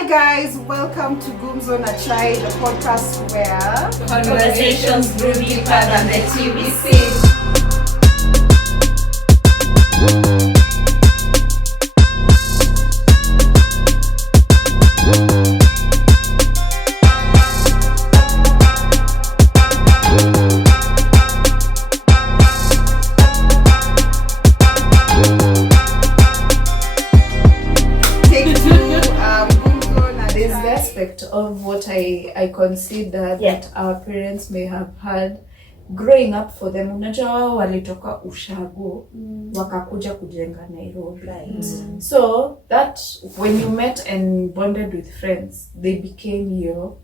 Hi guys, welcome to Gumzo na Chai, the podcast where conversations grew deeper than the TV scene. Of what I consider that our parents may have had growing up for them. Unajua wao walitoka ushago wakakuja kujenga Nairobi. So that when you met and bonded with friends, they became your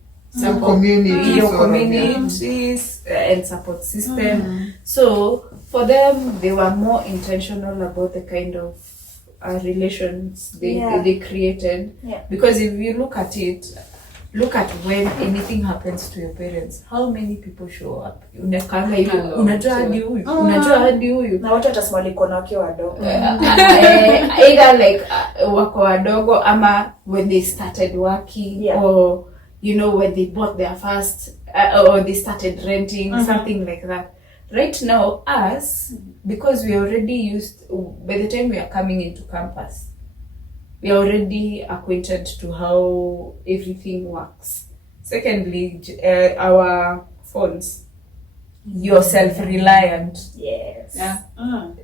communities and support system. So for them, they were more intentional about the kind of relations they created. Because if you look at when anything happens to your parents, how many people show up? Unajua hadi huyu na watu watasema walikuwa wakiwa wadogo, either like wako wadogo ama when they started working, or you know when they bought their first or they started renting, something like that. Right now us, because we are already used, by the time we are coming into campus, we are already acquainted to how everything works. Secondly, our phones, you're self-reliant.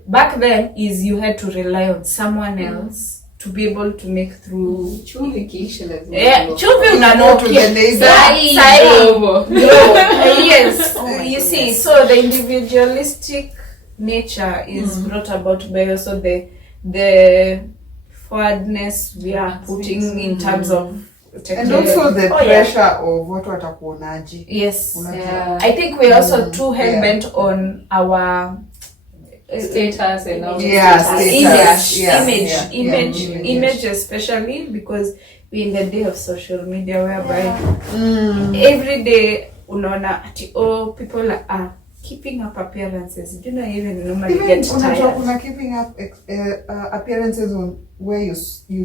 Back then is you had to rely on someone else to be able to make through. Yes, you see, so the individualistic nature is brought about by also the forwardness we are putting in terms of and also the pressure of what watakuonaje. Yes, I think we're also too hell-bent on our status and all image, especially because we're in the day of social media whereby every day unaona ati people are keeping up appearances. Do you know even normally get tired? Kuna keeping up appearances on where your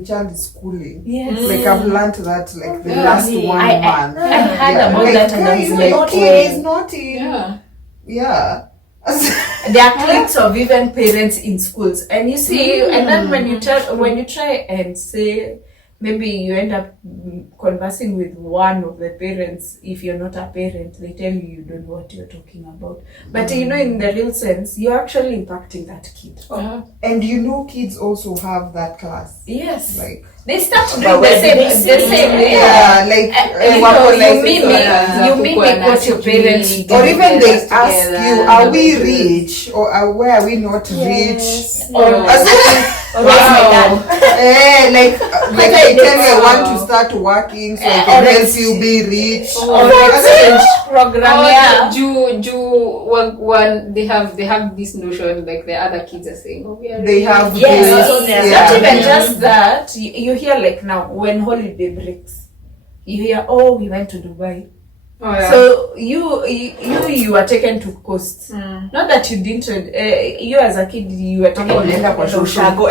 child is schooling. Yes. Like I've learned that like the last 1 month. I heard about that and I was like, he's naughty. Yeah. There are cliques of even parents in schools, and you see, and then when you try and say, maybe you end up conversing with one of the parents. If you're not a parent, they tell you don't know what you're talking about. But you know, in the real sense, you're actually impacting that kid. And you know, kids also have that class. Yes. Like they start doing the same. You mimic what your parents do. Or even they ask you, are we rich? Or where are we not rich? Like I tell you I want to start working so I can help you be rich. They have this notion like the other kids are saying, they have not even just that. You hear like now when holiday breaks, you hear we went to Dubai. So you were taken to coast. Not that you didn't. You as a kid you were taken to Ushago.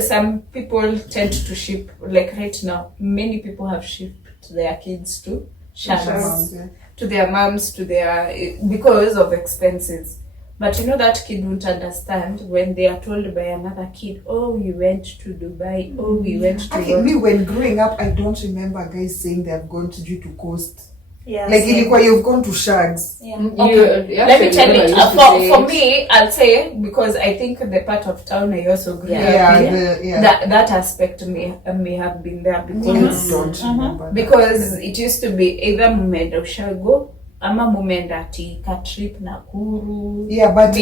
Some people tend to ship, like right now. Many people have shipped their kids to Shags, to their moms, because of expenses. But you know that kid won't understand when they are told by another kid, we went to Dubai, we went to... me, when growing up, I don't remember guys saying they have gone to coast. Like you've gone to Shags. Let me tell you, for me, I'll say, because I think the part of town I also grew up in, that aspect may have been there because, don't remember because it used to be either Mumenda Ushago, ama mumenda ati ka trip Nakuru. But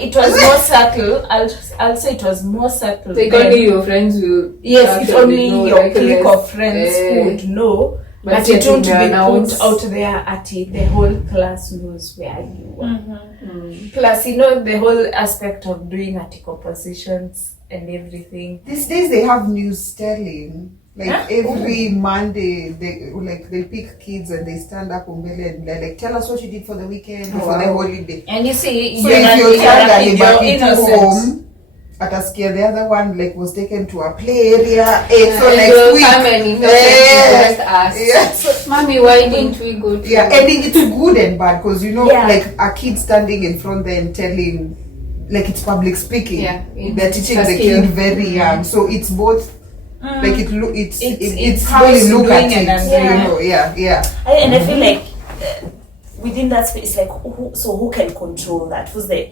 it was more subtle. I'll say it was more subtle. Like only your friends will. Yes, it's only your clique of friends who would know. But it won't be put out there at the whole class knows where you were. Plus, you know, the whole aspect of doing article positions and everything. These days they have news telling. Like every Monday, they pick kids and they stand up umbele and they're like, tell us what you did for the weekend or for the holiday. And you see, so if your child alibaki home, atasikia the other one like was taken to a play area. So next week, come and just ask, Mommy, why didn't we go to? Yeah, and it's good and bad because like a kid standing in front there and telling, like it's public speaking. Yeah, they're teaching the kid very young, so it's both. Like it's how you look at it, and I feel like within that space, like who can control that? Who's the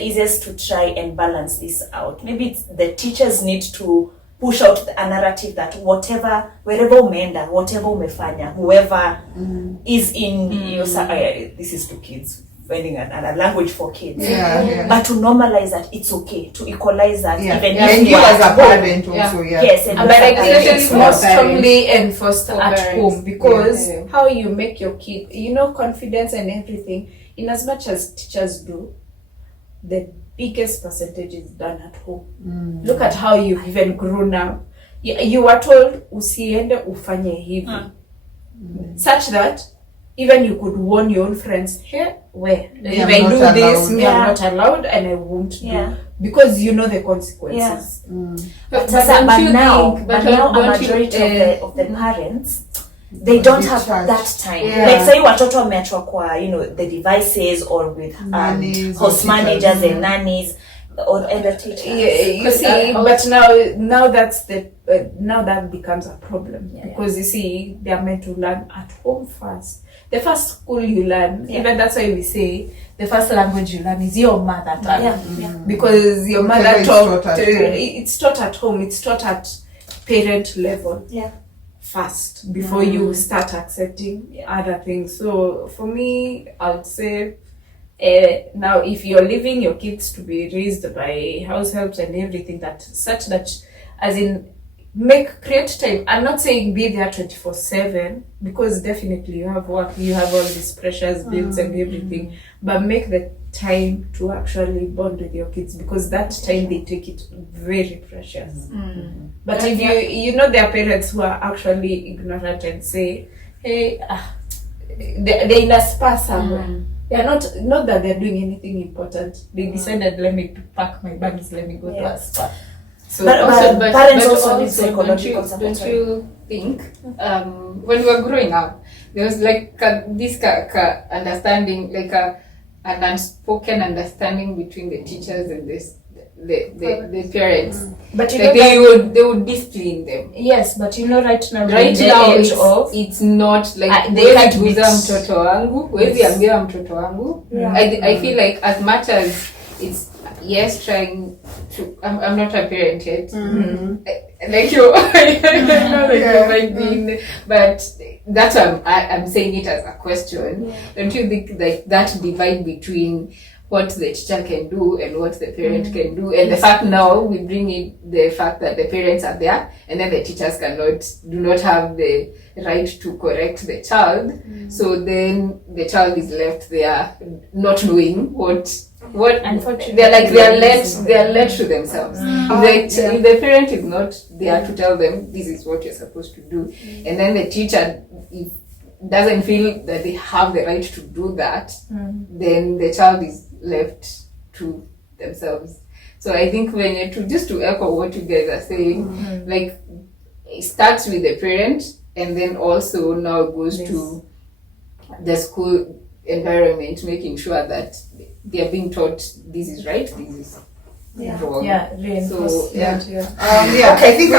easiest to try and balance this out? Maybe it's the teachers need to push out a narrative that wherever umeenda, whatever umefanya, whoever is in your this is to kids, finding a language for kids, but to normalize that it's okay, to equalize that, even if you as a parent also, yes, but I think it's more strongly enforced at home because how you make your kid, confidence and everything, in as much as teachers do, the biggest percentage is done at home. Look at how you've even grown up. You were told usiende ufanye hivi, such that even you could warn your own friends, if I do this, I'm not allowed and I won't do, because you know the consequences. But now a majority of the parents, they don't have that time. Like say watoto wameachwa kwa the devices or with house managers and nannies or elder teachers. You see, but now that's now that becomes a problem because you see they are meant to learn at home first. The first school you learn, even that's why we say the first language you learn is your mother tongue. Because your mother tongue, it's taught at home, it's taught at parent level first before you start accepting other things. So for me, I would say now if you're leaving your kids to be raised by house helps and everything, that such that as in create time. I'm not saying be there 24/7 because definitely you have work, you have all these pressures, bills and everything, but make the time to actually bond with your kids because that time they take it very precious. But if there are parents who are actually ignorant and say, hey, they're in a spa somewhere. They're not that they're doing anything important. They decided, let me pack my bags, let me go to a spa. So but parents also need psychological support. Don't you think when we were growing up, there was like this understanding, like an unspoken understanding between the teachers and the parents. But they would discipline them. Yes, but right now it's not like they can't guza mtoto wangu, wezi ambia mtoto wangu. I feel like as much as it's trying to, I'm not a parent yet, like you, you might be, but that's I'm saying it as a question. Don't you think that divide between what the teacher can do and what the parent can do, and the fact now we bring in the fact that the parents are there and then the teachers do not have the right to correct the child, so then the child is left there not knowing what unfortunately they're led to themselves. If the parent is not there to tell them this is what you're supposed to do, and then the teacher doesn't feel that they have the right to do that, then the child is left to themselves. So I think when to echo what you guys are saying, like it starts with the parent and then also now goes to the school environment, making sure that they are being taught this is right, this is wrong. So I think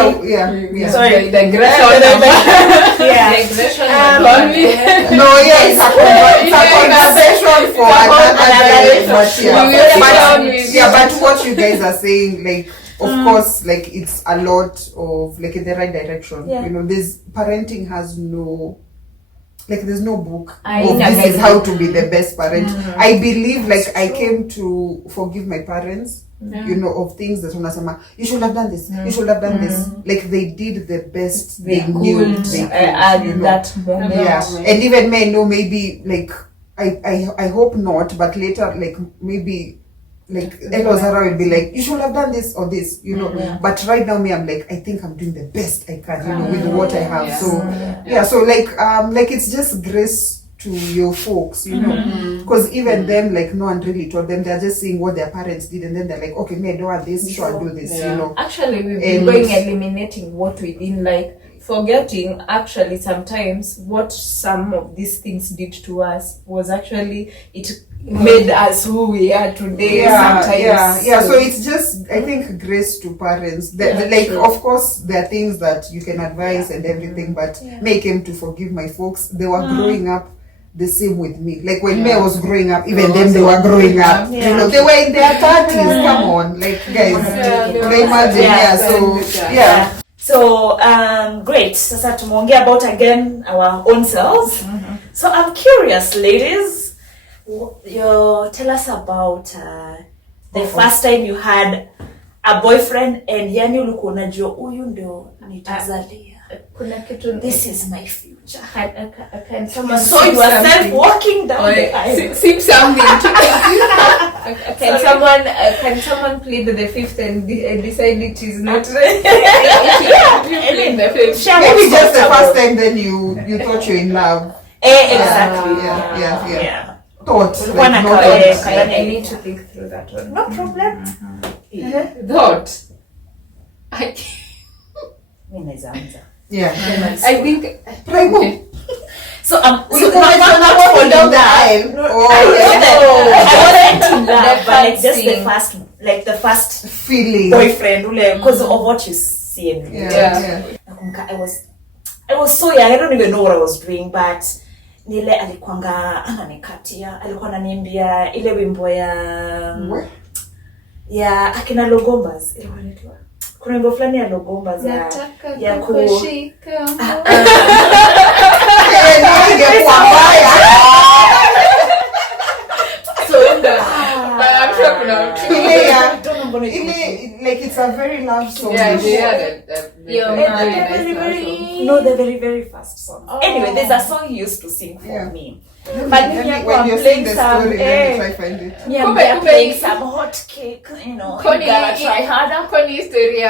sorry, digression. It's a conversation for another day. But what you guys are saying, like, of course, like it's a lot of like in the right direction. This parenting has no. Like there's no book of this is how to be the best parent. I believe like I came to forgive my parents, of things that unasema, you should have done this, you should have done this. Like they did the best they knew they could, and even may know maybe like I hope not, but later like maybe like Ella Zara would be like, you should have done this or this, you know. But right now, me, I'm like, I think I'm doing the best I can, you know, with what I have. So like it's just grace to your folks, you know, because even them, like, no one really told them. They're just seeing what their parents did, and then they're like, okay, me, I don't want this, sure, I'll do this, you know. Actually, we've been going eliminating what we didn't like, forgetting actually sometimes what some of these things did to us was actually it made us who we are today. So it's just, I think, grace to parents. Like, of course, there are things that you can advise and everything, but make him to forgive my folks. They were growing up the same with me. Like when me was growing up, even them they were growing up. You know, they were in their 30s. Come on, like guys, they imagine. So great. Sasa tumeongea about again our own selves. So I'm curious, ladies, tell us about the first time you had a boyfriend and yani ulikuwa unajua huyu ndio nitazalia. Kuna kitu, this is my future. Can someone saw yourself walking down the aisle? Sip something. Can someone plead the fifth and decide it is not? Maybe just the first time then you thought you're in love. Exactly. Yeah. Thought. I need to think through that one. No problem. Thought. I think so not walking down the aisle. I wasn't in love, but like just the first feeling boyfriend because of what you see in me. I was so young, I don't even know what I was doing, but nile alikuanga ananikatia, alikuwa ananiambia ile wimbo ya akina Logombas, ile wanaitwa kuna wimbo fulani ya Logombas ya kushika like it's a very love song. They're very, very fast song. Anyway, there's a song he used to sing for me. But when you're saying the story, let me try find it. They're playing some hot cake, you know. You gotta try harder. Funny story,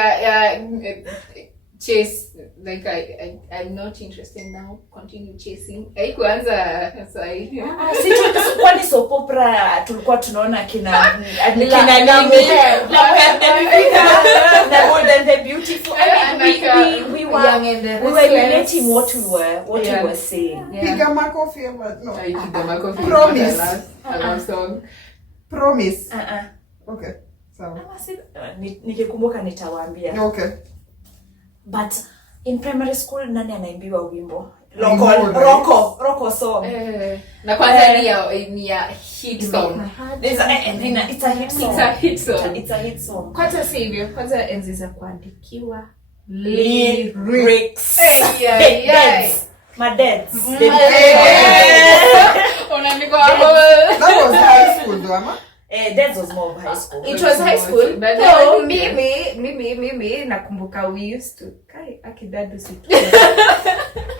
chase, like I'm not interested now. Continue chasing. Haikuanza sahi. Kwani soap opera tulikuwa tunaona kina na Bold and the Beautiful. We were relating what we were saying. Piga makofi ama no. Piga makofi. Promise. I love song. Promise. Okay. Sawa. Nikikumbuka nitawaambia. Okay. But in primary school nani anaimbiwa wimbo? Rocco song. Na kwanza ni ya hit song. It's a hit song. It's a hit song. Kwanza si hivyo, kwanza enzi za kuandikiwa lyrics. My dads. That was high school, Dwama. That was more of high school. It was high school. But no, mimi nakumbuka we used to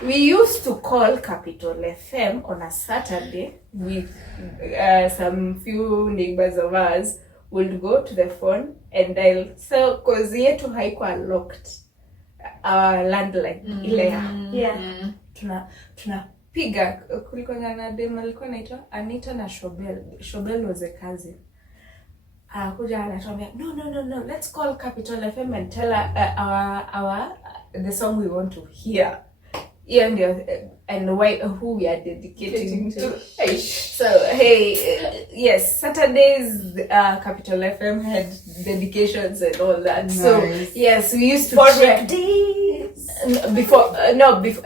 we used to call Capital FM on a Saturday with some few neighbors of ours. Would go to the phone and dial. So cause yetu haikuwa locked our landline ile tuna piga kulikuwa na dem alikuwa anaitwa Anita na Shobel was a cousin. Kuja anatuambia no, let's call Capital FM and tell our the song we want to hear. And who we are dedicating to. So yes, Saturdays Capital FM had dedications and all that. Nice. So yes, we used to Rick D's. Before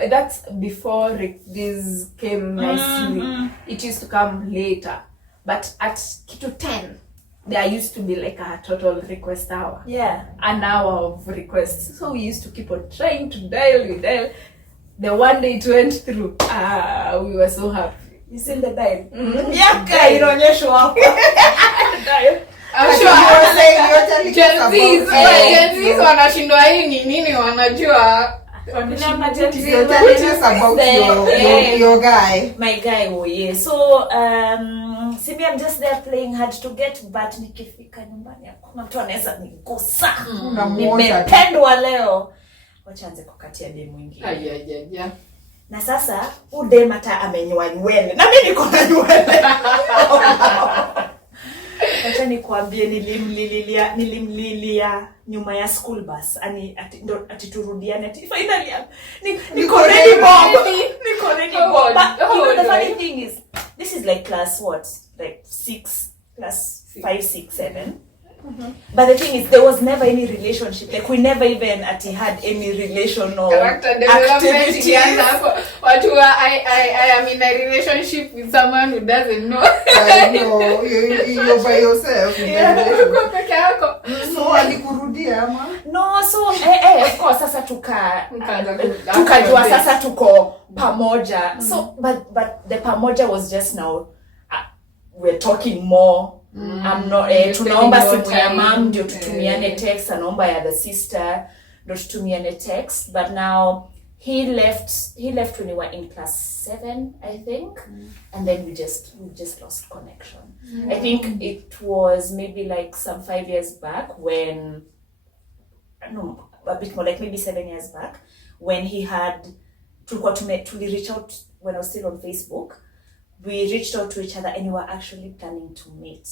that's before Rick D's came nicely. It used to come later, but at Kitu 10 there used to be like a total request hour. An hour of requests. So we used to keep on trying to dial. The one day it went through, we were so happy. You seen the dial? Inaonyesha hapo. I'm sure you're telling Gen Z's wanashindwa hii ni nini wanajua You're telling us about your guy. My guy, oh yeah. So Simi, I'm just there playing hard to get, but nikifika nyumbani hakuna mtu anaweza nigusa. Nimependwa leo. Wacha anze kukatia demu mwingine. Na sasa udem hata amenyoa nywele. Na mimi niko na nywele. Acha nikwambie nilimlilia nyuma ya school bus. Ati turudiane ati finally niko ready bomb. Niko ready bomb. But you know the funny thing is this is like class what? Like 6 class 5 6 7. Mm-hmm. But the thing is there was never any relationship. Like we never even had any relation or character development. I am in a relationship with someone who doesn't know. I know you're by yourself. So alikurudia ama? No, so of course sasa tukajua sasa tuko pamoja. So but the pamoja was just now we're talking more. I'm not tunaomba simu ya mom ndio tutumiane text, anaomba ya the sister ndio tutumiane text, but now he left when we were in class 7 I think, and then we just lost connection. I think it was maybe like some 5 years back when a bit more like maybe 7 years back when he had to reach out when I was still on Facebook. We reached out to each other and we were actually planning to meet.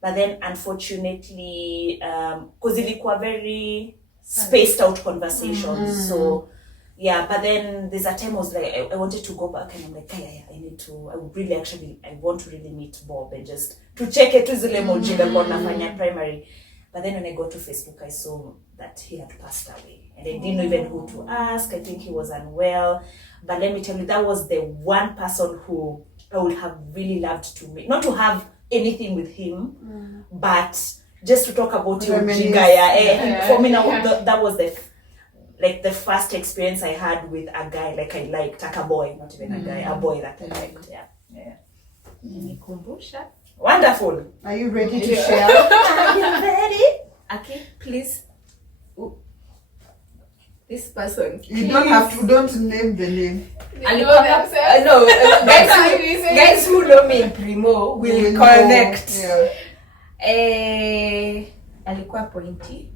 But then unfortunately, because it was very spaced out conversations. So yeah, but then there's a time I was like, I wanted to go back and I'm like, I want to really meet Bob and just to check it to zile moji nafanya primary. But then when I got to Facebook, I saw that he had passed away. And I didn't know even who to ask. I think he was unwell. But let me tell you, that was the one person who I would have really loved to meet. Not to have anything with him, but just to talk about your jigaya. For me now, that was the first experience I had with a guy like I liked, like a boy, not even a guy, a boy that I liked. Yeah. Wonderful. Are you ready to share? Are you ready? Okay, please. This person. You don't name the name. No, guys who know me in Primo will connect. Alikuwa pointy.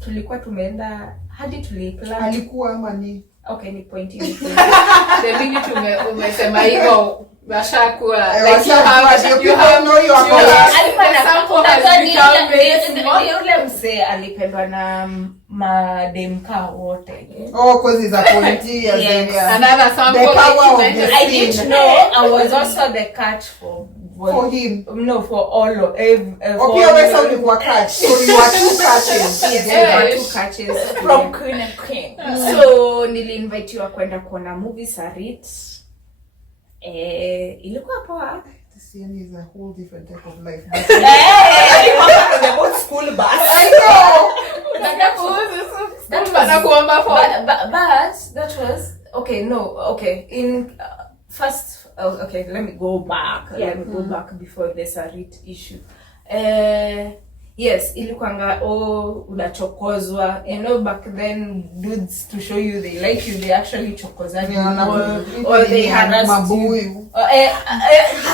Tulikuwa tumeenda hadi tuliplan. Alikuwa ama ni? Okay, ni pointy. The minute umesema hivyo bashakuwa like you have know you are ule mse alipendwa na mademka wote. Oh, cause he's a pointy as in another sample. I didn't know I was also the catch for him. No, for all of you were catch. So you are two catches. Yes, two catches from Queen and King. So niliinvitiwa kwenda kuona movie Sarit. Ilikuwa poa. This is a whole different type of life. About school bus. I know. But that was okay. No, okay. In first, okay. Let me go back. Yeah. Let me go back before the Sarit issue. Yes, ilikuanga unachokozwa. You know, back then dudes to show you they like you, they actually chokozani or they harassed you.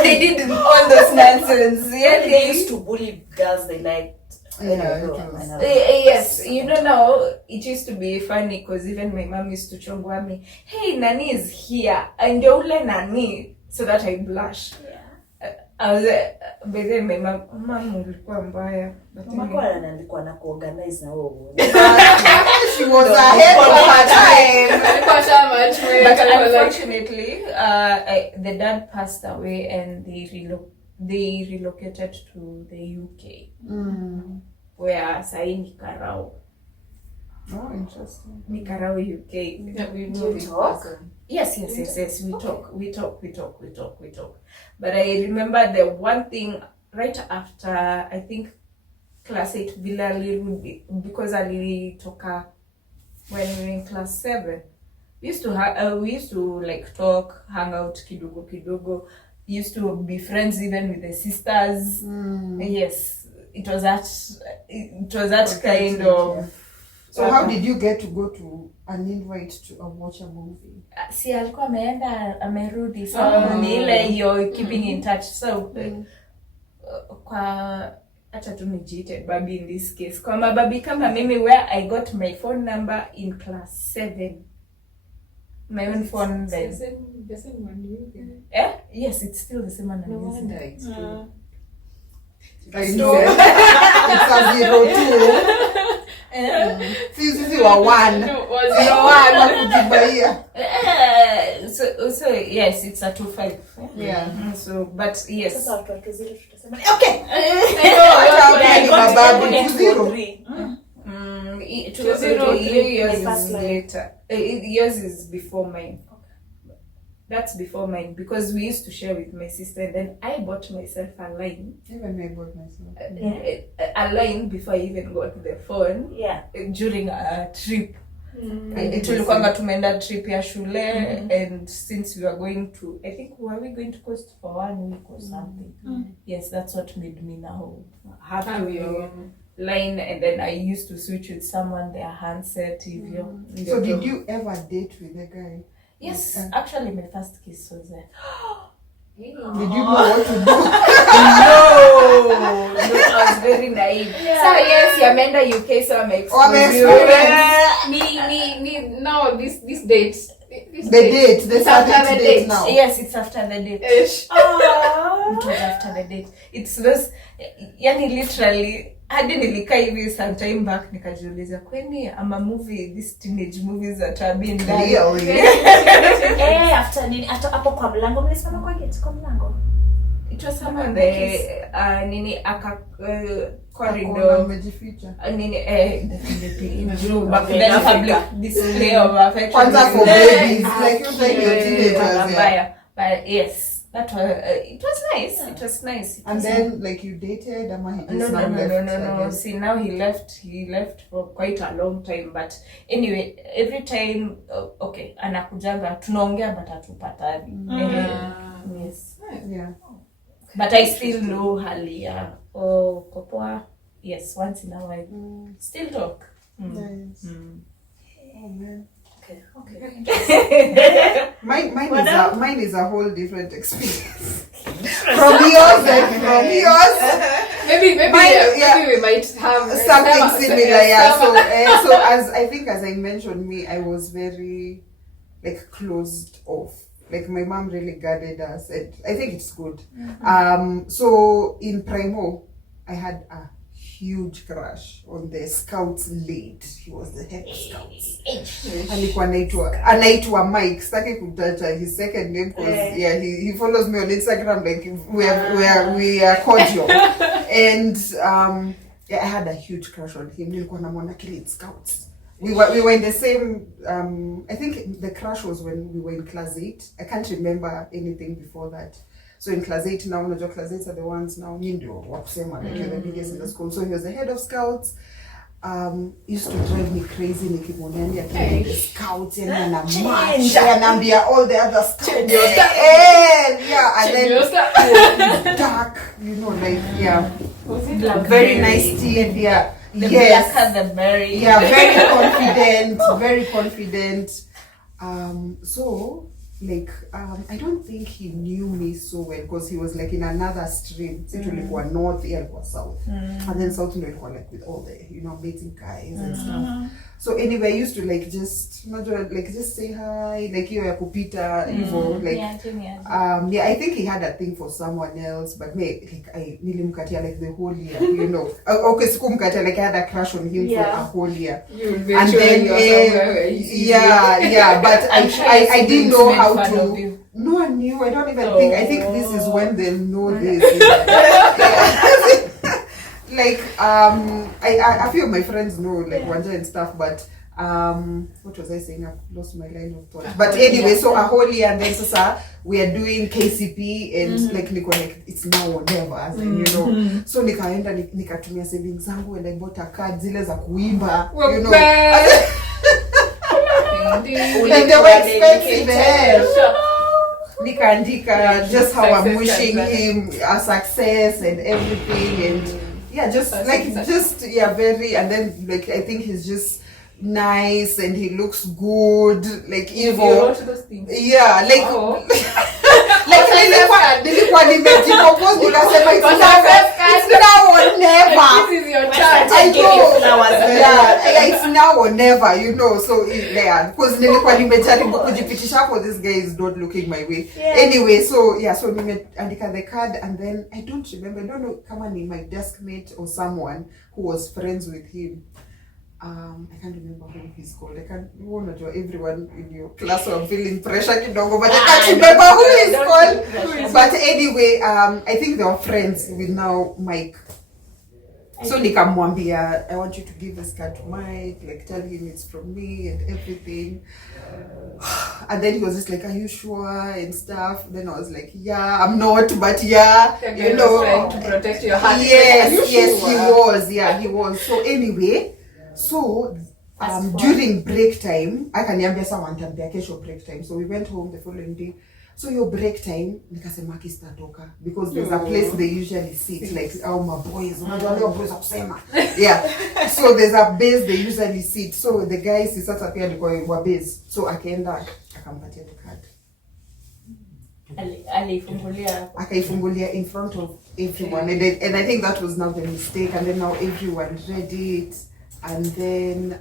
They did all those nonsense. Yeah, they used to bully girls they liked. Yes, you don't know, it used to be funny because even my mom used to chongwa me, hey, Nani is here, and ule Nani, so that I blush. I was by then my mom ulikuwa mbaya. Mama alikuwa na kuorganize na wewe. She was ahead of her time. But unfortunately, the dad passed away and they relocated to the UK. Where Saini Karao. Oh, interesting. Nicarao, UK. Yeah, we talk. Yes. We talk. But I remember the one thing right after, I think, class 8 Villa Liru, because Ali toka when we were in class 7. We used to like talk, hang out kidogo. We used to be friends even with the sisters. Yes, it was that kind of So how did you get to go to an invite to watch a movie? Si alikuwa ameenda amerudi, so ni ile you're keeping in touch. So kwa acha tu nijiite babi in this case. Kwa mababi kama mimi, where I got my phone number in class 7. My own phone then. The same one you get. Yes, it's still the same one. No wonder it's I know. It's a 02. Sisi wa 1. No, was your one. Kujibaiya. So yes, it's a 25. Yeah. So but yes. Okay. Yours is later. Yours is before mine. That's before mine because we used to share with my sister, and then I bought myself a line. Even I bought myself a line before I even got the phone. Yeah. During a trip. Tulikuanga tumeenda trip ya shule, and since we were going to, I think were we going to Coast for 1 week or something. Yes, that's what made me now have your line, and then I used to switch with someone their handset. So did you ever date with a guy? Yes, actually my first kiss was there. Did you know what to do? No, I was very naive. Yeah. So yes, Yamenda UK, so I'm Me, no, this date. The started date now. Yes, it's after the date. It was after the date. It's those, yani literally, hadi nilikaa hivi some time back nikajiuliza kwani ama movie, these teenage movies that have been done. After nini hapo kwa mlango mlisimama kwa gate kwa mlango. It was someone the nini aka corridor Umejificha. Nini definitely in room but then public display of affection. Kwanza for babies, like you say you're teenagers. Yeah. But yes, that was it was nice. Yeah. It was nice. And then like you dated ama he just no. left? See, now he left for quite a long time, but anyway, every time okay, anakujanga tunaongea but hatupatani. Yes. Yeah. But I still know Halia. Oh, Kopoa. Yes, once in a while. Still talk. Nice. Oh man. Okay. Mine is a whole different experience from yours. Maybe we might have something similar. Yeah. So as I mentioned, I was very like closed off. Like my mom really guarded us, and I think it's good. So in Primo, I had a huge crush on the Scouts lead. He was the head of Scouts. Alikuwa anaitwa Mike. Sitaki kutaja his second name because he follows me on Instagram, like we are cordial. And I had a huge crush on him. Nilikuwa namwona kile Scouts. We were in the same I think the crush was when we were in class 8. I can't remember anything before that. So in class 8 now, unajua class 8 are the ones now ndio wa kusema like you're the biggest in the school. So he was the head of Scouts. Used to drive me crazy nikimwona akiwa the Scouts and ana march anaambia all the other Scouts. And then dark, like very nice teen, The blacker the berry. Yeah, very confident. So like I don't think he knew me so well because he was like in another stream. Tulikuwa north, alikuwa south. And then south ilikuwa like with all the amazing guys and stuff. So anyway, I used to like just say hi, like ya kupita hivyo like I think he had a thing for someone else, but nilimkatia like the whole year, okay, sikumkatia, like I had a crush on him for a whole year. And then but I didn't know how to. No one knew. I don't even think. I think this is when they know this. Like a few of my friends know like Wanja and stuff, but what was I saying? I've lost my line of thought. But anyway, so a whole year, and then sasa we are doing KCP and like it's now or never, as in, So nikaenda nikatumia savings zangu and I bought a card zile za kuimba, and they were expensive. Nikaandika just how I'm wishing him a success and everything, and very, and then like I think he's just nice and he looks good, like You evil. wrote those things. Yeah, like Oh. like nilikuwa nimejicompose nikasema it's now or never. This is your When chance. I I give you know. flowers. Yeah, it's now or never, you know. So yeah, because nilikuwa nimejaribu kujipitisha for this guy is not looking my way. Yeah. Anyway, so yeah, so nimeandika the card and then I don't know kama ni my desk mate or someone who was friends with him. I can't remember who he's called. Everyone in your class are feeling pressure kidogo, but I can't remember who he's called. But anyway, I think they were friends with now Mike. So nikamwambia, I want you to give this card to Mike, like tell him it's from me and everything. And then he was just like, are you sure and stuff? Then I was like, yeah, I'm not, but yeah, You know, trying to protect your heart. yes, Are you yes, sure? he was. Yeah, he was. So anyway, so during break time, akaniambia sawa nitambia kesho break time. So we went home the following day. So your break time, nikasema akistatoka because there's a place they usually sit, like my boys, unajua leo boys wakusema. Yeah. So there's a base they usually sit. So the guys sasa pia alikuwa kwa base. So akaenda akampatia the card. Akaifungulia in front of everyone, and I think that was now the mistake, and then now everyone read it, and then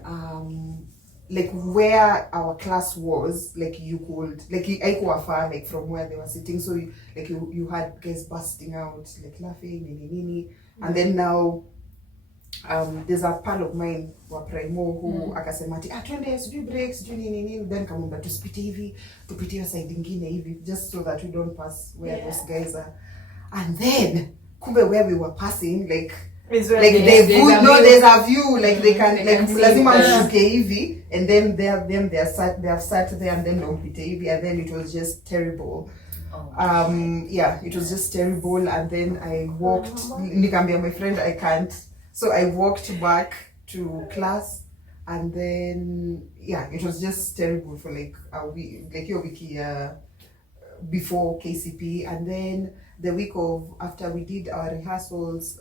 like where our class was, like you could like haikuwa far like from where they were sitting, so you had guys busting out like laughing nini, and then now there's a pal of mine wa primo who akasema ati twende sijui breaks sijui nini, then kamwambia tusipite hivi tupitie side nyingine hivi just so that we don't pass where those guys are, and then kumbe where we were passing like there's a view like they can like lazima mshuke hivi, and then they have sat there and then mpite hivi, and then it was just terrible. Yeah, it was just terrible, and then I walked nikamwambia my friend I can't. So I walked back to class, and then yeah, it was just terrible for like a week, like your week before KCP, and then the week of after we did our rehearsals,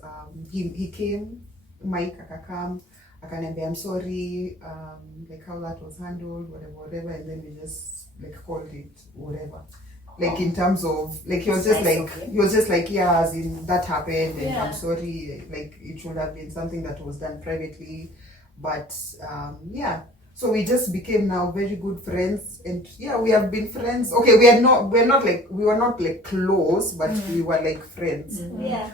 he came, Mike akakam, akaniambia I'm sorry, like how that was handled, whatever, and then we just like called it whatever. Like in terms of like he was just like yeah, as in that happened and I'm sorry, like it should have been something that was done privately, but yeah, so we just became now very good friends, and yeah, we have been friends. Okay, we were not like close, but we were like friends. Yeah.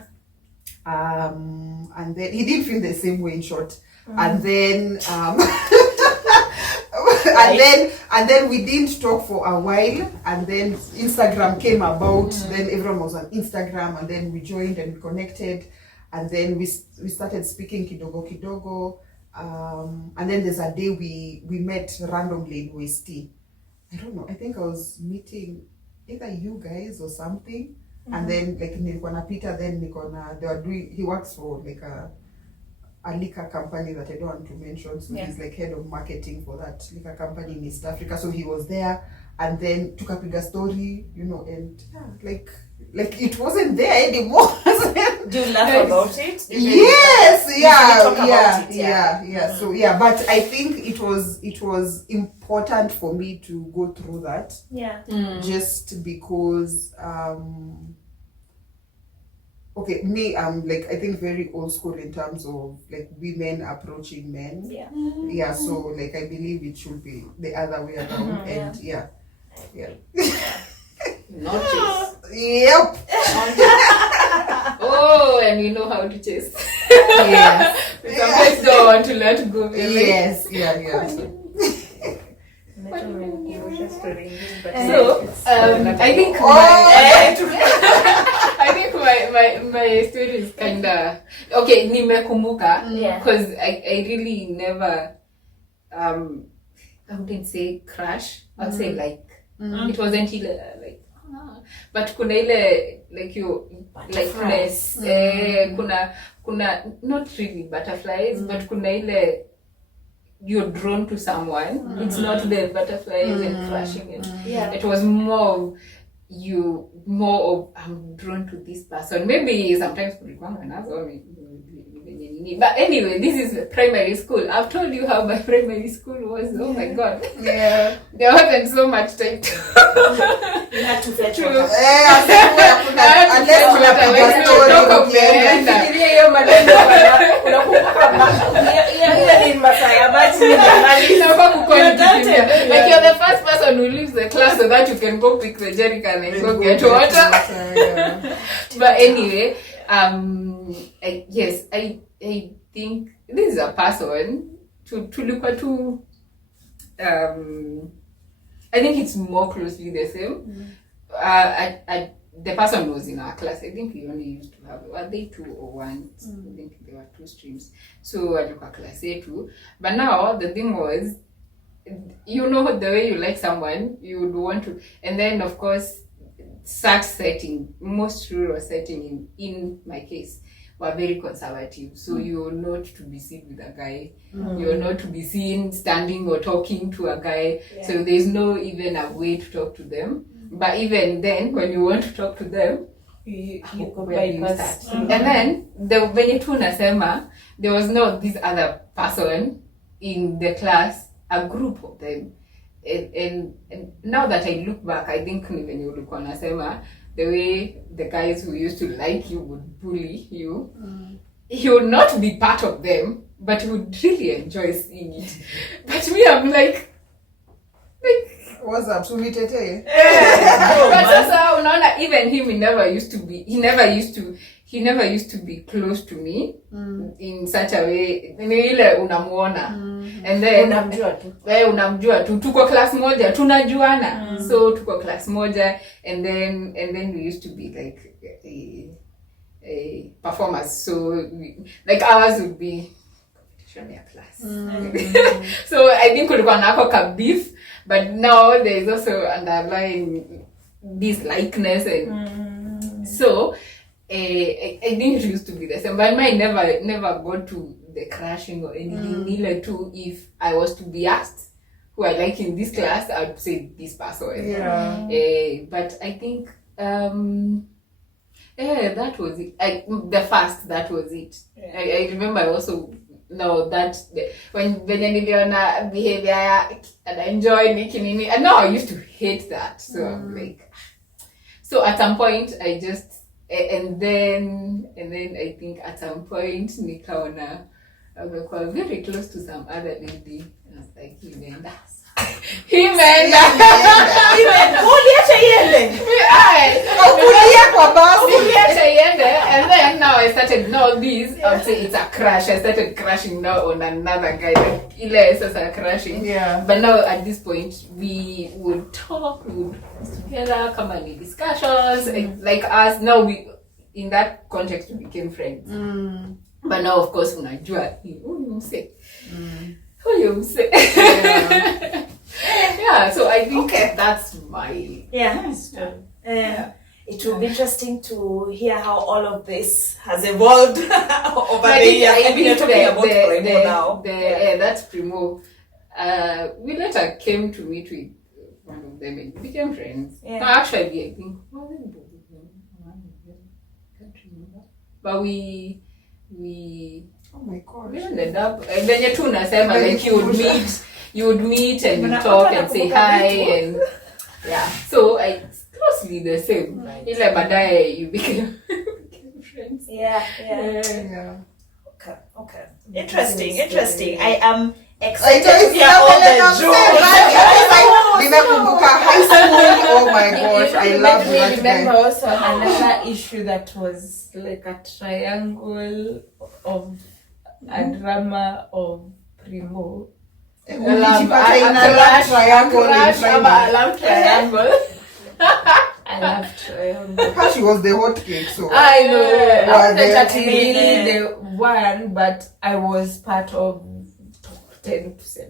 And then he didn't feel the same way in short, and then and then we didn't talk for a while, and then Instagram came about. Then everyone was on Instagram, and then we joined and we connected, and then we started speaking kidogo, and then there's a day we met randomly in OST. I don't know, I think I was meeting either you guys or something, and then like nilikuwa napita, then he works for like a liquor company that I don't want to mention, so he's like head of marketing for that liquor company in East Africa. So he was there, and then tukapiga story, you know, and like it wasn't there anymore. Do you laugh about it? Yes, yeah. So yeah, but I think it was important for me to go through that. Yeah. Just because okay, me, like I think very old school in terms of like women approaching men. Yeah. Yeah, so like I believe it should be the other way around, and yeah. Not Yep. Oh, and we know how to chase. Yes. We sometimes don't want to let go. We're like, Yes. Yeah. So, I think I think my story is kinda okay. Nimekumbuka because I really never I wouldn't say crush. I'd say like it wasn't like but kuna ile like you likeness kuna not really butterflies but kuna ile you're drawn to someone. It's not the butterflies and crushing it. It was more of I'm drawn to this person. Maybe sometimes kulikuwa nazo But anyway, this is primary school. I've told you how my primary school was. Oh my god. Yeah. There wasn't so much time to You had to fetch True. water. Like you're the first person who leaves the class so that you can go pick the jerrycan and go get water. But anyway, I think this is a person to look at I think it's more closely the same. The person was in our class. I think we only used to have, were they 2 or 1? I think there were 2 streams. So I took a class A2. But now the thing was, you know, the way you like someone, you would want to, and then of course, such setting, most rural setting in my case, were very conservative. So you're not to be seen with a guy. You're not to be seen standing or talking to a guy. Yeah. So there's no even a way to talk to them. But even then, when you want to talk to them, you start. And then when you tunasema, there was not this other person in the class, a group of them. And now that I look back, I think when you look on Asema, the way the guys who used to like you would bully you, he would not be part of them, but he would really enjoy seeing it. But me, I'm like what's up, Sumitete? But sasa unaona, even him, he never used to be close to me in such a way. Ni ile unamuona and then unamjua tu tuko class moja tunajuana. So tuko class moja and then we used to be like a performers. So like ours would be competition ya class. So I think kulikuwa nako ka beef, but now there is also underlying this likeness and so I think it used to be the same, but mine never got to the crashing or anything. Neither too, if I was to be asked who I like in this class, I would say this person. Yeah. But I think that was it. That was it. Yeah. I remember also now that when niliona behavior and I enjoyed Niki, and now I used to hate that. So I'm like, so at some point I just and then I think at some point nikaona I was very close to some other lady and I was like, Himeenda and then now I started I would say it's a crush. I started crushing now on another guy. Ile sasa crushing. Yeah. But now at this point we would talk, we would together, come and discussions like us. Now we in that context we became friends. But now of course unajua huyu mse. Yeah, so I think that's my it will be interesting to hear how all of this has evolved over the years. I mean, you're talking about Primo now. That's Primo. We later came to meet with one of them and became friends. Yeah. No, actually, I think can't remember. But we oh my god. We ended up when you tunasema like you would meet and you talk and say hi and yeah. So it's closely the same. Ile baadaye you became friends. Yeah. Okay. Interesting. I am excited to hear all the jokes. Nimekumbuka high school. Oh my gosh, I love that. I remember also another issue that was like a triangle of a drama of Primo. I love triangle. I love triangle. How she was the hot cake, so I know. I wasn't really the one, but I was part of top 10%.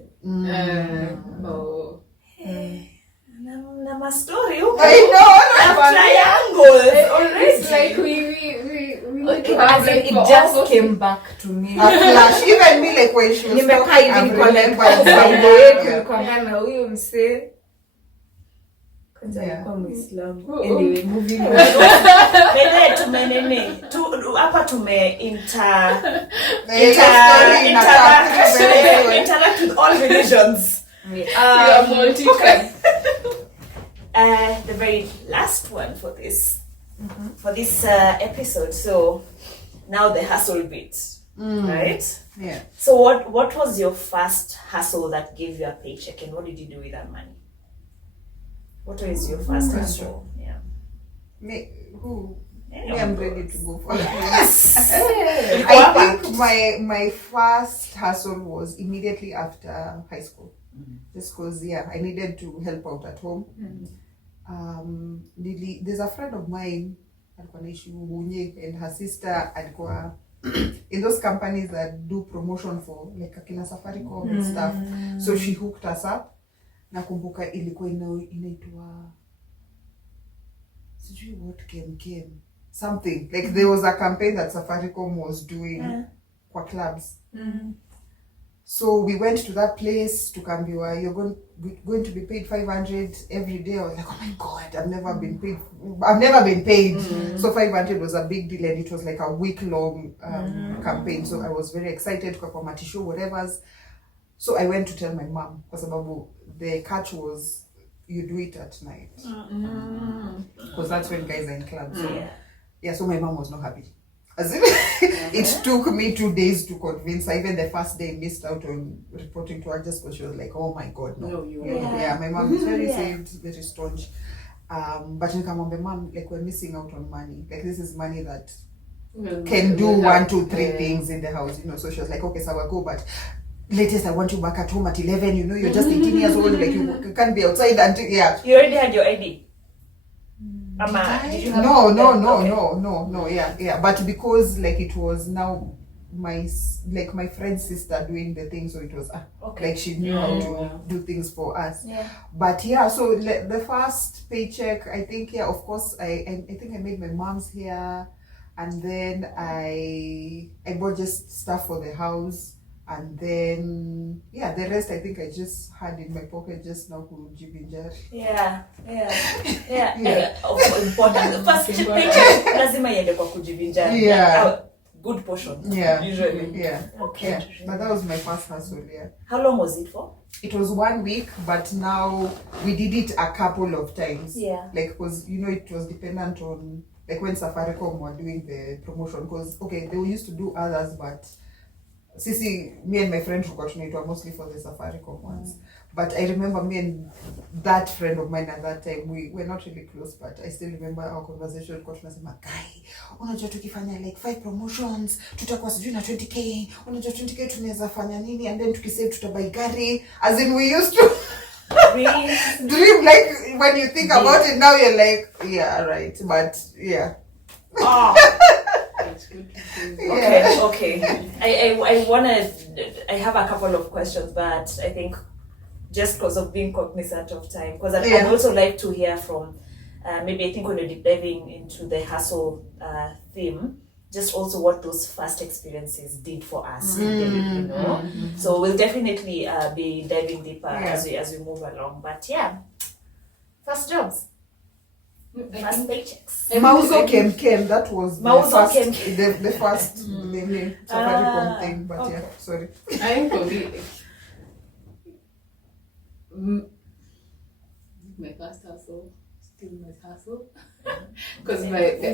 My story. I know. Triangles. It's like we it just came back to me. A flash. Even me, like when she was talking, I remember huyu mse alikuwa Muislamu. Anyway, moving on. Hapa tume interact with all religions. We are multi-tribe. The very last one for this episode. So now the hustle bit, right? Yeah. So what was your first hustle that gave you a paycheck, and what did you do with that money? What is your first hustle? Yeah. Me, who? Yeah. Me, I'm ready to go for it. Yes. I think my first hustle was immediately after high school. Just because, I needed to help out at home. There's a friend of mine, and her sister alikuwa in those companies that do promotion for like Akina Safaricom and stuff. So she hooked us up. Nakumbuka ilikuwa inaitwa sijui what came something like there was a campaign that Safaricom was doing for clubs. So we went to that place to Kambiwa. You're going to be paid 500 every day. I was like, oh my God, I've never been paid. So 500 was a big deal, and it was like a week-long campaign. So I was very excited to come to show whatever's. So I went to tell my mom, because the catch was you do it at night. Because that's when guys are in clubs. So, so my mom was not happy. As in, it took me 2 days to convince her. Even the first day I missed out on reporting to her just because she was like, oh my God, no. My mom is very saved, very staunch. But you come on, the mom, like, we're missing out on money. Like, this is money that can do 1, 2, 3 things in the house, So she was like, okay, so I'll go, but latest I want you back at home at 11, you're just 18 years old, like, you can't be outside until, You already had your ID? No, but because like it was now my friend's sister doing the thing, so it was like she knew how to do things for us. But so the first paycheck, I think of course I think I made my mom's hair, and then I bought just stuff for the house. And then, the rest I think I just had in my pocket just now kujibinjari. Important. First paycheck, lazima iende kwa kujibinjari. Good portion. Usually. Okay. But that was my first hustle. How long was it for? It was 1 week, but now we did it a couple of times. Like, because it was dependent on like when Safaricom were doing the promotion. Because they used to do others, but me and my friend were mostly for the Safaricom ones. But I remember me and that friend of mine at that time, we were not really close, but I still remember our conversation. Tunasema, guy, unajua tukifanya like 5 promotions, tutakuwa sijui na 20k, unajua 20k tunaweza fanya nini, and then tukisave tutabuy gari. As in, we used to dream, like when you think about it now, you're like, right, but Okay. I have a couple of questions, but I think just because of being cognizant of time, because I'd also like to hear from maybe I think when you're deep diving into the hustle theme, just also what those first experiences did for us, So we'll definitely be diving deeper as we move along. But first jobs. First paychecks. Mauzo came. That was the first Safaricom thing. But sorry. I am completely. My first hustle, still my hustle, because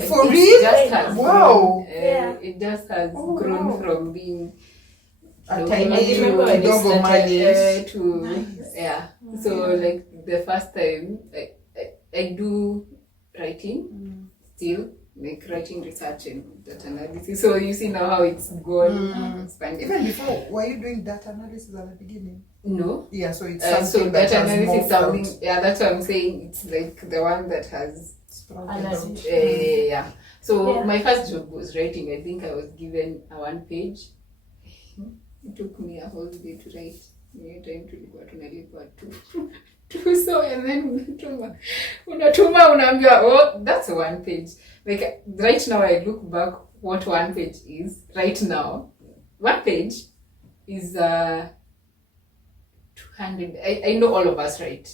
for real, wow, it just has grown from being a tiny dog money to So like the first time I do writing, still like writing research and data analysis. So you see now how it's gone expanded. Even before, were you doing data analysis at the beginning? No. So it's something that data has analysis is something. out. That's what I'm saying. It's like the one that has. So my first job was writing. I think I was given a 1-page. It took me a whole day to write. Time tulikuwa tunalipwa tu so, and then unatuma unaambiwa that's a 1-page. Like right now I look back what 1 page is right now. 1 page is 200. I know all of us write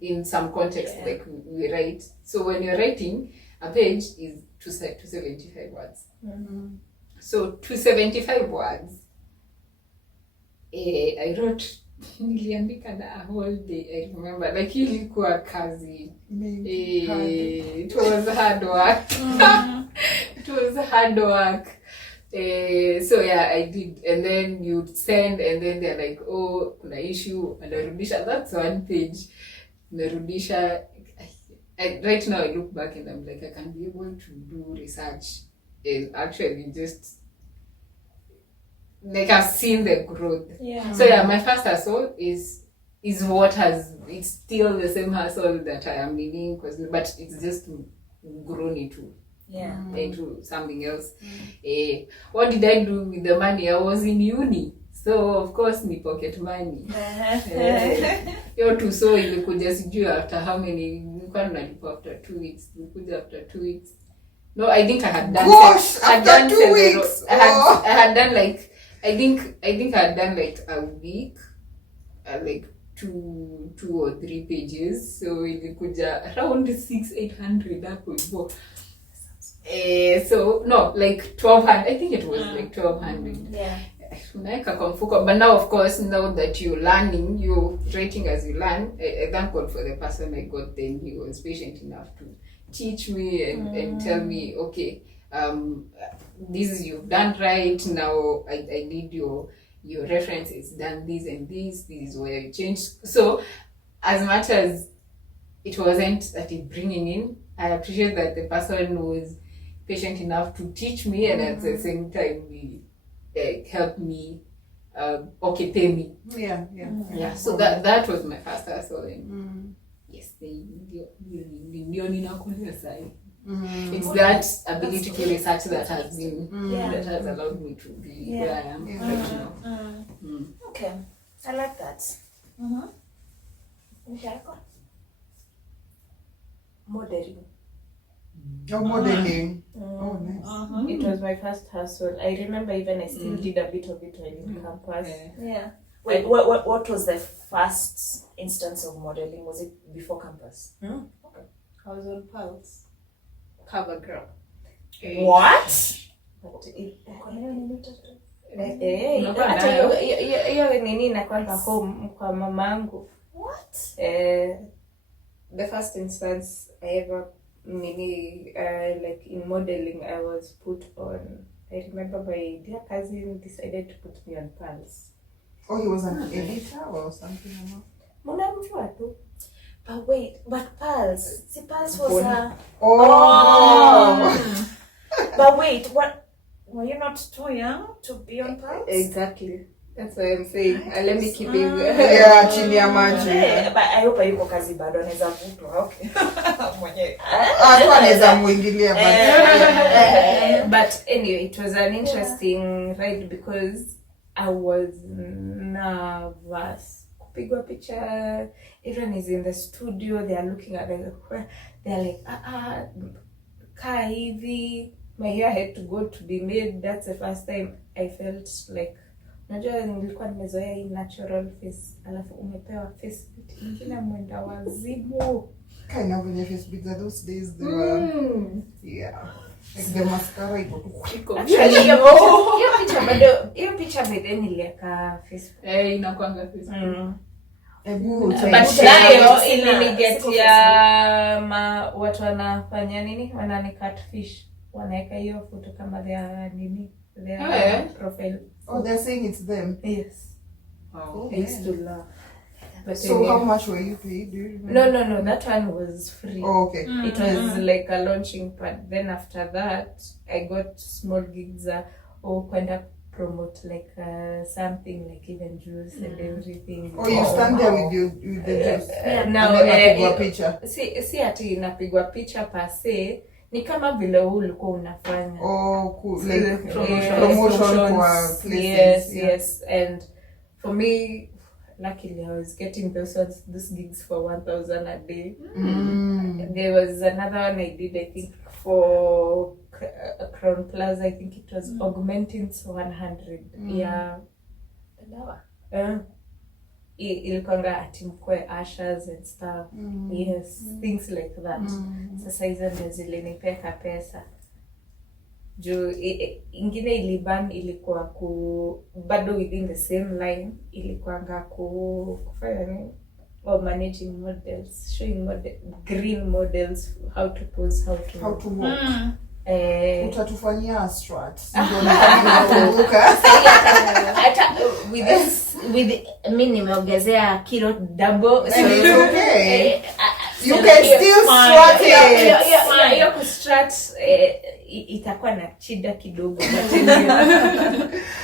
in some context, like we write. So when you're writing, a page is 275 words. So 275 words. I wrote niliandika a whole day. I remember, like ilikuwa kazi. It was hard work. It was hard work. So yeah, I did, and then you send, and then they're like, oh, kuna issue, and narudisha. That's one page. Narudisha. Right now, I look back and I'm like, I can be able to do research, and actually just like I've seen the growth. Yeah. So yeah, my first hustle is what has, it's still the same hustle that I am living, but it's just grown into something else. What did I do with the money? I was in uni, so of course ni pocket money. Yo tu, so ilikuja sijui after how many, nilikuwa nalipa after 2 weeks, ilikuja after 2 weeks. No, I think I had done. Gosh, after 2 weeks. I had done like, I think I had done like a week, like 2 or 3 pages. So ilikuja around 600-800 hapo hivyo. So no, like 1200. I think it was like 1200. Yeah. Unaweka kwa mfuko. But now, of course, now that you're learning, you're writing as you learn. I thank God for the person I got then. He was patient enough to teach me and tell me, okay, this is, you've done right. Now I need your references, done this and this is where you changed. So as much as it wasn't that it bringing in, I appreciate that the person was patient enough to teach me, and at the same time help me, okay, pay me. Yeah. So that was my first hustle. Yes, it's that ability to research that has been that has allowed me to be where I am right now. Okay, I like that. Modeling. Modeling. Oh, nice. It was my first hustle. I remember even I still did a bit of it while in campus. Yeah. Wait, what was the first instance of modeling? Was it before campus? Okay. I was on Pulse. Cover girl. What? Hiyo nini inakwanga home kwa mamangu. What? The first instance I ever like in modeling, I was put on. I remember my dear cousin decided to put me on Pulse. Oh, he was an editor or something? Mnamjua tu. But wait, but Pulse. See, Pulse was a... Oh! But wait, what? Were you not too young to be on Pulse? Exactly. That's what I'm saying. Let me keep it. Yeah, chini ya maji. But I hope yuko kazi bado anaweza vutwa. Okay. Mwenye. Tu anaweza muingilia but anyway, it was an interesting ride because I was nervous. Kupigwa picha, everyone is in the studio, they are looking at it, they are like, kaa hivi. My hair had to go to be made. That's the first time I felt like, najua nilikuwa nimezoea hii natural face, alafu umepewa face bit ingine mwenda wazimu. Kind of when face bits those days they were like the mascara iko Actually, hiyo picha bado niliweka Facebook. Inakuanga Facebook. But nayo ilinigetia watu wanafanya nini? Wanani catfish. Wanaweka hiyo photo kama their nini? Their profile. Oh, they're saying it's them? Yes. Oh, I used to laugh. But so anyway, how much were you paid? Do you remember? No. That one was free. Oh, okay. It was like a launching pad. Then after that, I got small gigs. Kwenda promote like something like even juice and everything. Oh, you stand there with the juice? Now, napigwa picha. Si ati napigwa picha per se. Ni kama vile ulikuwa unafanya. Oh, cool. Like promotion kwa places. Yes. And for me, luckily I was getting those gigs for 1,000 a day. There was another one I did, I think, for Crown Plaza. I think it was augmenting 100. Yeah. ilikuanga ati mkwe ushers and stuff. Yes, things like that. Sasa hizo ndio zilinipeka pesa. Juu ingine iliban ilikuwa bado within the same line ilikuanga kufanya nini? Or managing models, showing green models how to pose, how to walk. Utatufanyia strat. Hata with mimi nimeongezea kilo double, so it's okay. You can still strut it. Hiyo kustrat itakuwa na shida kidogo.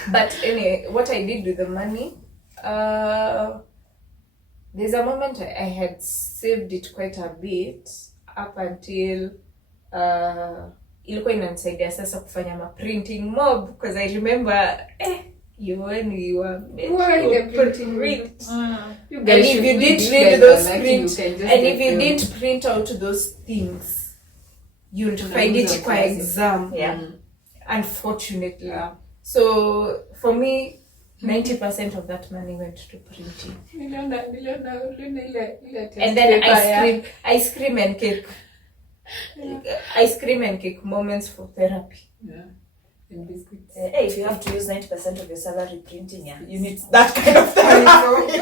But anyway, what I did with the money, there's a moment I had saved it quite a bit up until ilikuwa inanisaidia sasa kufanya ma printing mob, because I remember when you were print. You guys, and if you didn't read those print, and if you didn't print out those things, you'll find it kwa exam. Unfortunately. So for me, 90% of that money went to printing. And then ice cream and cake. Ice cream and cake moments for therapy. And biscuits. Hey, if you have to use 90% of your salary printing, you need that kind of therapy.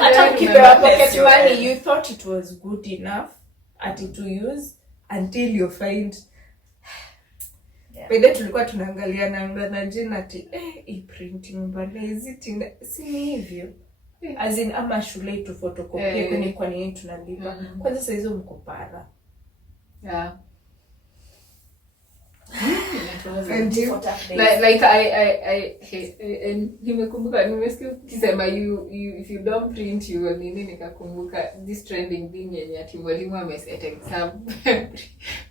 Hata ukipewa pocket money, you thought it was good enough to use until you find Pede tulikuwa tunaangaliana jina ati printing bana is it si hivyo, as in ama shule tu photocopy kwa nini tunalipa kwanza sasa hizo mko para. And you, like I nimekumbuka nimesikia ukisema you if you don't print you will nini, nikakumbuka this trending thing yenye ati mwalimu ameset exam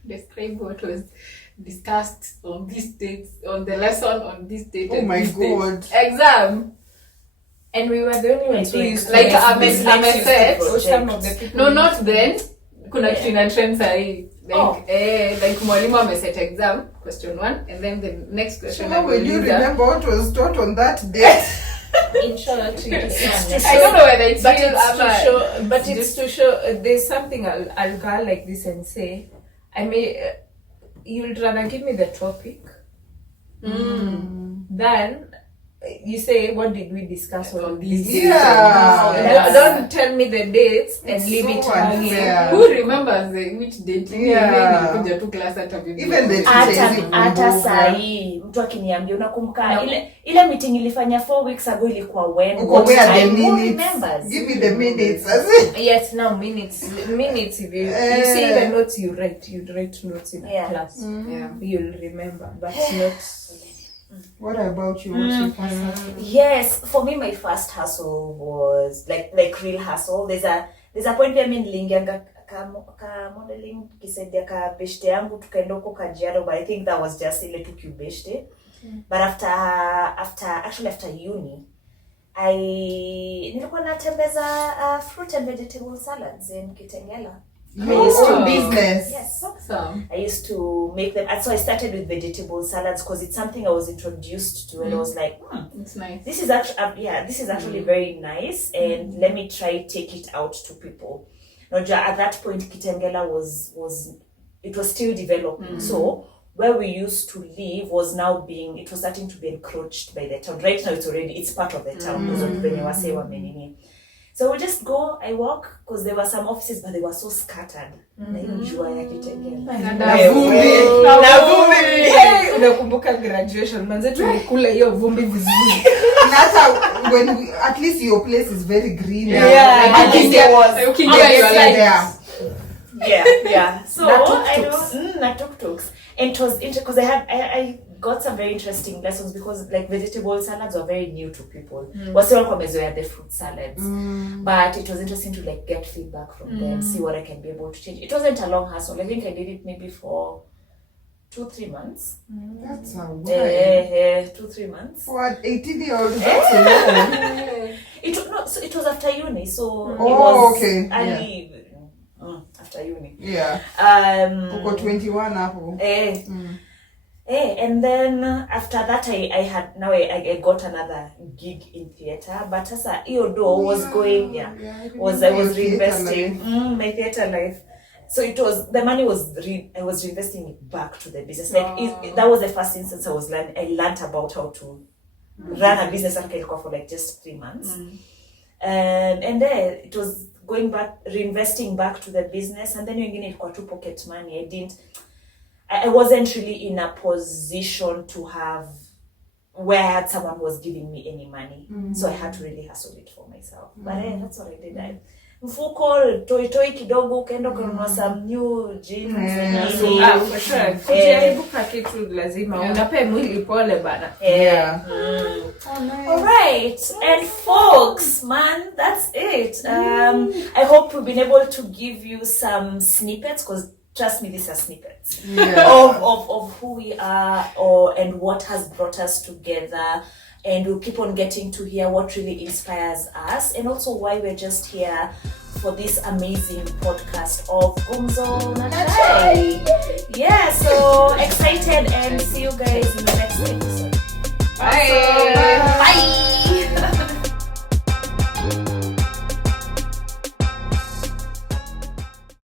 describe what was discussed on this date, on the lesson on this date. Oh my god. Exam. And we were the only ones like I'm set some of the people. No, not then. Kuna kitu ina trend sahi. Like mwalimu ameset exam question 1 and then the next question. So how will you remember what was taught on that day? In short, I don't know whether it's real, but it's to show there's something I'll go like this and say, I may you'll rather give me the topic than you say what did we discuss on this day. Don't tell me the dates and leave it hanging. Who remembers which date? Kuja tu class even the hata sahi mtu akiniambia unakumbuka ile meeting ilifanya 4 weeks ago ilikuwa when give me the minutes. Yes, now minutes if you see the notes you write notes in class. You'll remember, but not. What about you? What's your first hustle? Yes, for me my first hustle was like real hustle. There's a point where niliingianga ka modeling kisaidia ka beshte yangu tukaenda huko Kajiado, but I think that was just ile tu kubeshte. But after uni nilikuwa natembeza fruit and vegetable salads in Kitengela. Business. Yes. Awesome. I used to make them, and so I started with vegetable salads because it's something I was introduced to, and I was like, it's nice. This is actually very nice, and let me try take it out to people. Now, at that point, Kitengela was still developing, so where we used to live was starting to be encroached by the town. Right now, it's part of the town. So we just go, I walk, because there were some offices, but they were so scattered. Unakumbuka graduation, manze tulikula hiyo vumbi vizuri. When at least your place is very green. At least there was. So I tuk-tuks. And it was interesting because I got some very interesting lessons because like vegetable salads were very new to people. Wasiwa kwa mezoea the fruit salads. But it was interesting to like get feedback from them, see what I can be able to change. It wasn't a long hustle. I think I did it maybe for 2-3 months. That's a while. 2-3 months. For 18-year-old, that's a long. It was after uni, so it was early. After uni. Uko 21 hapo. And then after that I got another gig in theater, but sasa hiyo door was going I was reinvesting my theater life. So it was the money was I was reinvesting it back to the business. Like that was the first instance I learned about how to run a business for like just 3 months. And then it was going back, reinvesting back to the business, and then wengine ilikuwa tu pocket money. I wasn't really in a position to have where someone was giving me any money. So I had to really hustle it for myself. But that's what I did. Mfuko toi kidogo ukaenda kununua some new jeans. For sure. Kujaribu kitu lazima unape mwili pole bana. All right. And folks, man, that's it. I hope we've been able to give you some snippets, because trust me, these are snippets of who we are and what has brought us together. And we'll keep on getting to hear what really inspires us, and also why we're just here for this amazing podcast of Gumzo na Chai. Yeah, so excited, and see you guys in the